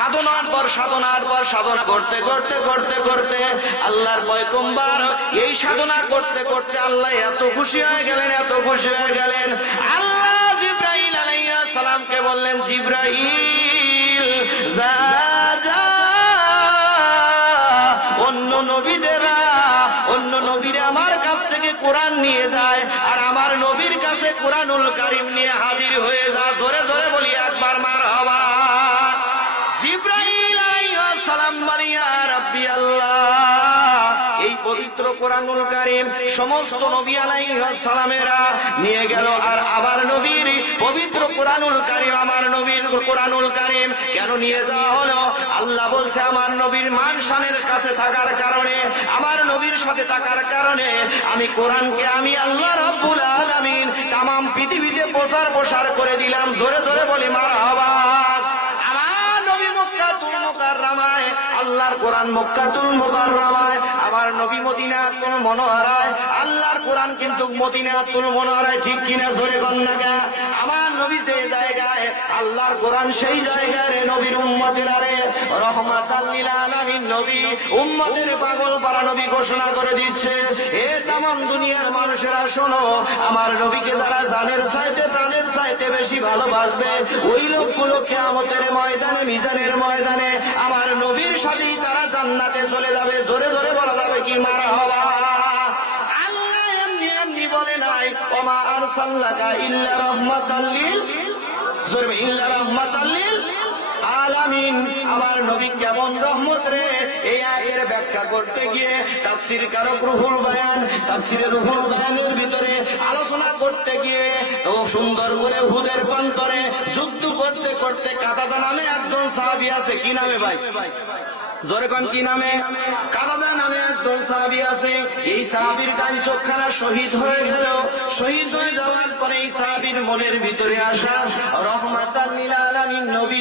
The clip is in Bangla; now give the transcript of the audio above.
সাধনার পর সাধনার পর সাধনা করতে করতে করতে করতে আল্লাহর পয়গম্বর এই সাধনা করতে করতে আল্লাহ এত খুশি হয়ে গেলেন, এত খুশি হয়ে গেলেন। আল্লাহ জিব্রাইল আলাইহিস সালামকে বললেন যা, অন্য নবীদেরা, অন্য নবীরা আমার কাছ থেকে কোরআন নিয়ে যায় আর আমার নবীর কাছে কোরআনুল কারিম নিয়ে হাজির হয়ে পবিত্র কোরআনুল কারিম সমস্ত নবী সালামেরা নিয়ে গেল। আর আবার নবীর পবিত্র কোরআনুল কারিম, আমার নবীর কোরআনুল কারিম কেন নিয়ে যাওয়া হলো? আল্লাহ বলছে, আমার নবীর মান শানের কাছে থাকার কারণে, আমার নবীর সাথে থাকার কারণে আমি কোরআনকে আমি আল্লাহ রাব্বুল আলামিন তামাম পৃথিবীতে প্রচার প্রসার করে দিলাম। জোরে জোরে বলি, মারহাবা। আল্লাহর কোরআন মক্কাতুল মুকাররমায় আমার নবী মদিনাতুল মনোহরায়, আল্লাহর কোরআন কিন্তু মদিনাতুল মনোহরায়, ঠিক কিনা জোরে কন্যা আমার নবী যে জায়গায়, আল্লাহর কোরআন সেই জায়গায় নবীর উম্মতেরা রে, রহমাতাল লিল আলামিন নবী উম্মতের পাগল পারা নবী ঘোষণা করে দিচ্ছে, এ তামাম দুনিয়ার মানুষেরা শোনো, আমার নবীকে যারা জানের চাইতে, প্রাণের চাইতে বেশি ভালোবাসবে, ওই লোকগুলো কেয়ামতের ময়দানে, মিজানের ময়দানে নবীর তারা জান্নাতে চলে যাবে, জোরে জোরে বলা যাবে কি মারা হওয়া আল্লাহ এমনি এমনি বলে নাই, ওমা আরসাল্লাকা ইল্লা রাহমাতাল লিল জোরে ইল্লা রাহমাতাল লিল আলামিন, আমার নবী কেমন রহমত রে? এই ব্যাখ্যা করতে গিয়ে তাফসির কারক রুহুল বায়ান, তাফসিরের রুহুল বায়ানের ভিতরে আলোচনা করতে গিয়ে ও সুন্দর করে হুদের প্রান্তরে যুদ্ধ করতে করতে কাতাদা নামে একজন সাহাবী আছে, কি নামে ভাই? জোরে কোন, কি নামে? কালাদা নামে একদল সাহাবি আছে। এই সাহাবির ডান চোখখানা শহীদ হয়ে গেল। শহীদ হয়ে যাওয়ার পরে এই সাহাবির মনের ভিতরে আসা রহমাতাল নীলা আলামী নবী